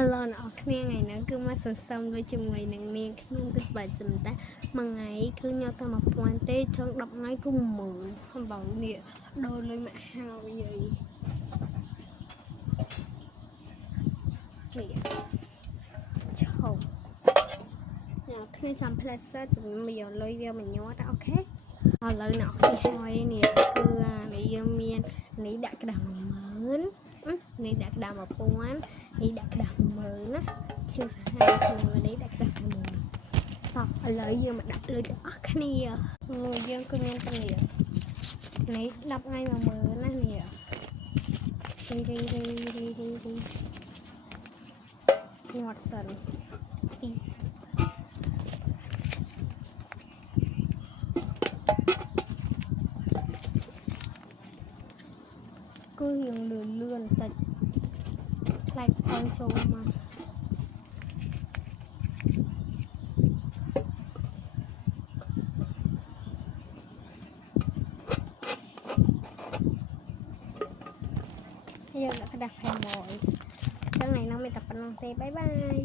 Hello អ្នកគ្នាថ្ងៃនេះគឺមកសន្សំលុយជាមួយនឹងនាងខ្ញុំគឺស្បែកចំតាមួយថ្ងៃគឺញ៉ាំតែ1000ទេចង់10ថ្ងៃគឺ10000អំបងនេះដូរលុយមកហើយយាយនេះឈប់អ្នកគ្នាចាំផ្លែសិតជំរាបលុយវាមកញ៉ាត់អូខេឥឡូវអ្នកគ្នាហើយនេះគឺនេះយើងមាននេះដាក់ក្តារ10000នេះដាក់ក្តារ1000នេះដាក់ក្តារ10000ណាជាសហេតុជាមួយនេះដាក់ក្តារ10000តោះឥឡូវយើងមកដាក់លុយទាំងអស់គ្នាយើងគឺមានតែនេះ10ថ្ងៃ10000ណានេះងាត់សិនទីគឺយើងលឿនបន្តិចខ្លាចអន់ចូលមកយើងដាក់ក្តារខែមួយអញ្ចឹងថ្ងៃនោះមានតែប៉ុណ្្នឹងទេបាយបាយ